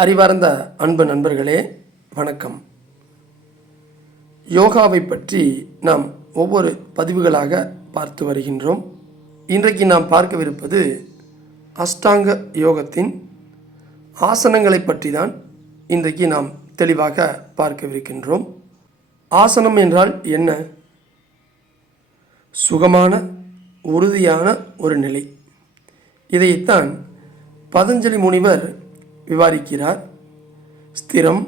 அறிவார்ந்த அன்பு நண்பர்களே வணக்கம். யோகாவை பற்றி நாம் ஒவ்வொரு பதிவுகளாக பார்த்து வருகின்றோம். இன்றைக்கு நாம் பார்க்கவிருப்பது அஷ்டாங்க யோகத்தின் ஆசனங்களை பற்றி தான் இன்றைக்கு நாம் தெளிவாக பார்க்கவிருக்கின்றோம். ஆசனம் என்றால் என்ன? சுகமான உறுதியான ஒரு நிலை. இதைத்தான் பதஞ்சலி முனிவர் விவாரிக்கிறார். ஸ்திரம்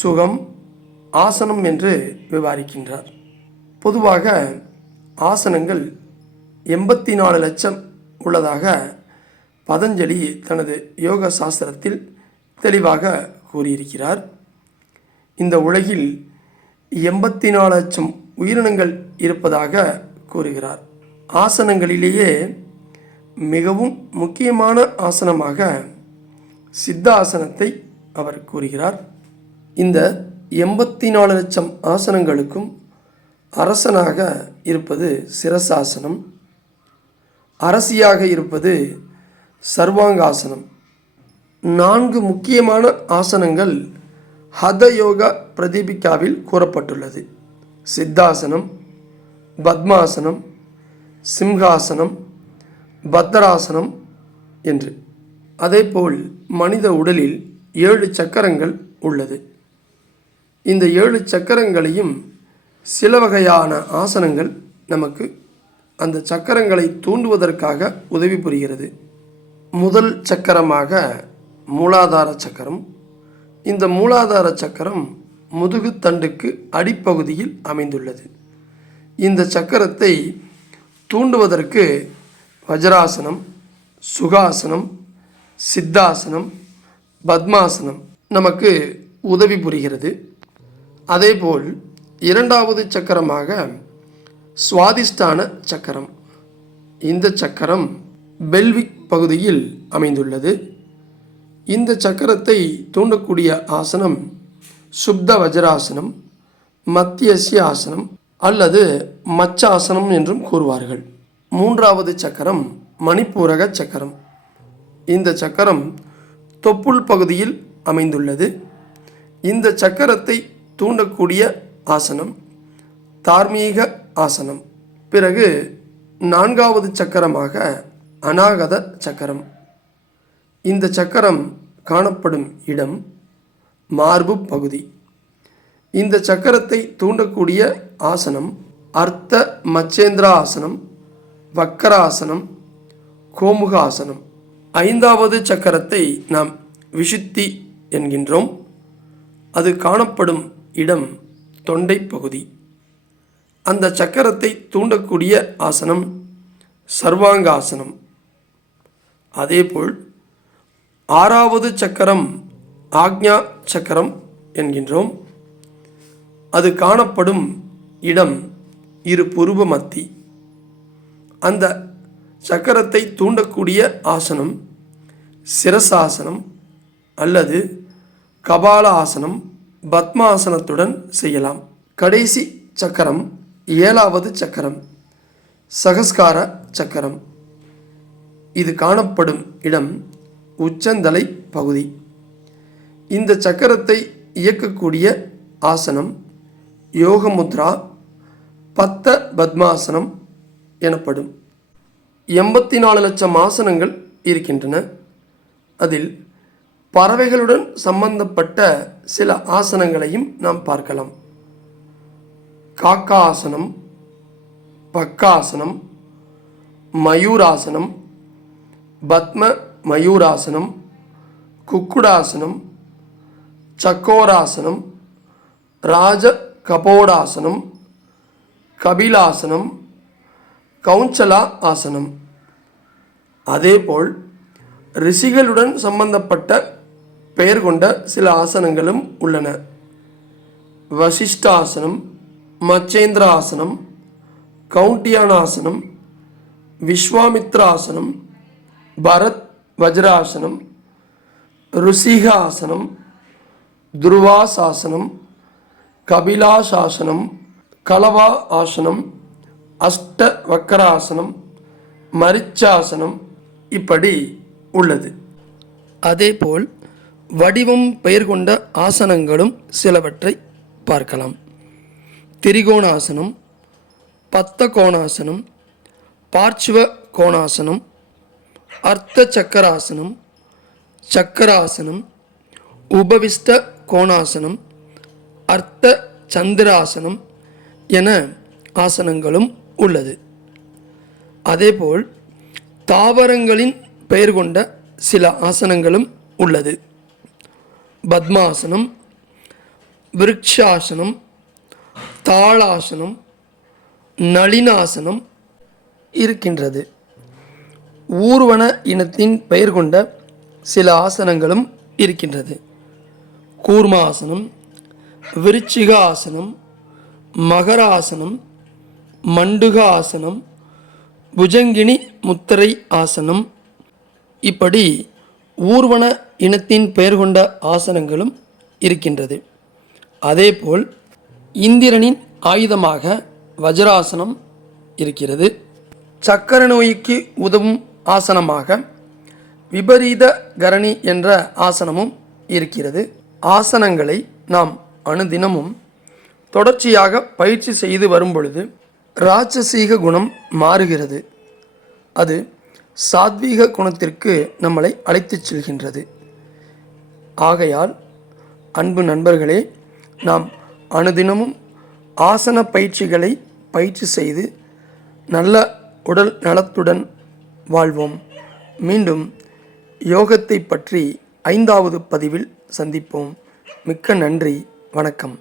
சுகம் ஆசனம் என்று விவாரிக்கின்றார். பொதுவாக ஆசனங்கள் எண்பத்தி நாலு லட்சம் உள்ளதாக பதஞ்சலி தனது யோக சாஸ்திரத்தில் தெளிவாக கூறியிருக்கிறார். இந்த உலகில் எண்பத்தி நாலு லட்சம் உயிரினங்கள் இருப்பதாக கூறுகிறார். ஆசனங்களிலேயே மிகவும் முக்கியமான ஆசனமாக சித்தாசனத்தை அவர் கூறுகிறார். இந்த எண்பத்தி நாலு லட்சம் ஆசனங்களுக்கும் அரசனாக இருப்பது சிரசாசனம். அரசியாக இருப்பது சர்வாங்காசனம். நான்கு முக்கியமான ஆசனங்கள் ஹத யோகா பிரதீபிகாவில் கூறப்பட்டுள்ளது. சித்தாசனம் பத்மாசனம் சிம்ஹாசனம் பத்ராசனம் என்று. அதேபோல் மனித உடலில் ஏழு சக்கரங்கள் உள்ளது. இந்த ஏழு சக்கரங்களையும் சில வகையான ஆசனங்கள் நமக்கு அந்த சக்கரங்களை தூண்டுவதற்காக உதவி புரிகிறது. முதல் சக்கரமாக மூலாதார சக்கரம். இந்த மூலாதார சக்கரம் முதுகு தண்டுக்கு அடிப்பகுதியில் அமைந்துள்ளது. இந்த சக்கரத்தை தூண்டுவதற்கு வஜ்ராசனம் சுகாசனம் சித்தாசனம் பத்மாசனம் நமக்கு உதவி புரிகிறது. அதேபோல் இரண்டாவது சக்கரமாக சுவாதிஷ்டான சக்கரம். இந்த சக்கரம் பெல்விக் பகுதியில் அமைந்துள்ளது. இந்த சக்கரத்தை தூண்டக்கூடிய ஆசனம் சுப்த வஜ்ராசனம் மத்தியசிய ஆசனம் அல்லது மச்சாசனம் என்றும் கூறுவார்கள். மூன்றாவது சக்கரம் மணிப்பூரக சக்கரம். இந்த சக்கரம் தொப்புள் பகுதியில் அமைந்துள்ளது. இந்த சக்கரத்தை தூண்டக்கூடிய ஆசனம் தார்மீக ஆசனம். பிறகு நான்காவது சக்கரமாக அநாகத சக்கரம். இந்த சக்கரம் காணப்படும் இடம் மார்பு பகுதி. இந்த சக்கரத்தை தூண்டக்கூடிய ஆசனம் அர்த்த மச்சேந்திரா ஆசனம் வக்கராசனம் கோமுக ஆசனம். ஐந்தாவது சக்கரத்தை நாம் விஷுத்தி என்கின்றோம். அது காணப்படும் இடம் தொண்டை பகுதி. அந்த சக்கரத்தை தூண்டக்கூடிய ஆசனம் சர்வாங்காசனம். அதேபோல் ஆறாவது சக்கரம் ஆக்ஞா சக்கரம் என்கின்றோம். அது காணப்படும் இடம் இரு புருவ மத்தி. அந்த சக்கரத்தை தூண்டக்கூடிய ஆசனம் சிரசாசனம் அல்லது கபால ஆசனம் பத்மாசனத்துடன் செய்யலாம். கடைசி சக்கரம் ஏழாவது சக்கரம் சகஸ்கார சக்கரம். இது காணப்படும் இடம் உச்சந்தலை பகுதி. இந்த சக்கரத்தை இயக்கக்கூடிய ஆசனம் யோகமுத்ரா பத்த பத்மாசனம் எனப்படும். எண்பத்தி நாலு லட்சம் ஆசனங்கள் இருக்கின்றன. அதில் பறவைகளுடன் சம்பந்தப்பட்ட சில ஆசனங்களையும் நாம் பார்க்கலாம். காக்கா ஆசனம் பக்காசனம் மயூராசனம் பத்ம மயூராசனம் குக்குடாசனம் சக்கோராசனம் ராஜ கபோடாசனம் கபிலாசனம் கவுஞ்சலா ஆசனம். அதேபோல் ரிஷிகளுடன் சம்பந்தப்பட்ட பெயர் கொண்ட சில ஆசனங்களும் உள்ளன. வசிஷ்டாசனம் மச்சேந்திராசனம் கவுண்டியானாசனம் விஸ்வாமித்ராசனம் பரத் வஜ்ராசனம் ருசிகாசனம் துருவாசாசனம் கபிலாசாசனம் கலவா ஆசனம் அஷ்ட வக்கராசனம் மரிச்சாசனம் இப்படி உள்ளது. அதேபோல் வடிவம் பெயர் கொண்ட ஆசனங்களும் சிலவற்றை பார்க்கலாம். திரிகோணாசனம் பத்த கோணாசனம் பார்ச்சுவ கோணாசனம் அர்த்த சக்கராசனம் சக்கராசனம் உபவிஷ்ட கோணாசனம் அர்த்த சந்திராசனம் என ஆசனங்களும் உள்ளது. அதேபோல் தாவரங்களின் பெயர் கொண்ட சில ஆசனங்களும் உள்ளது. பத்மாசனம் விருட்சாசனம் தாளாசனம் நளினாசனம் இருக்கின்றது. ஊர்வன இனத்தின் பெயர் கொண்ட சில ஆசனங்களும் இருக்கின்றது. கூர்மாசனம் விருச்சிகாசனம் மகராசனம் மண்டுகாசனம் புஜங்கினி முத்திரை ஆசனம். இப்படி ஊர்வன இனத்தின் பெயர் கொண்ட ஆசனங்களும் இருக்கின்றது. அதேபோல் இந்திரனின் ஆயுதமாக வஜ்ராசனம் இருக்கிறது. சக்கர நோய்க்கு உதவும் ஆசனமாக விபரீத கரணி என்ற ஆசனமும் இருக்கிறது. ஆசனங்களை நாம் அனுதினமும் தொடர்ச்சியாக பயிற்சி செய்து வரும் பொழுது ராட்சசீக குணம் மாறுகிறது. அது சாத்வீக குணத்திற்கு நம்மளை அழைத்துச் செல்கின்றது. ஆகையால் அன்பு நண்பர்களே நாம் அனுதினமும் ஆசன பயிற்சிகளை பயிற்சி செய்து நல்ல உடல் நலத்துடன் வாழ்வோம். மீண்டும் யோகத்தை பற்றி ஐந்தாவது பதிவில் சந்திப்போம். மிக்க நன்றி வணக்கம்.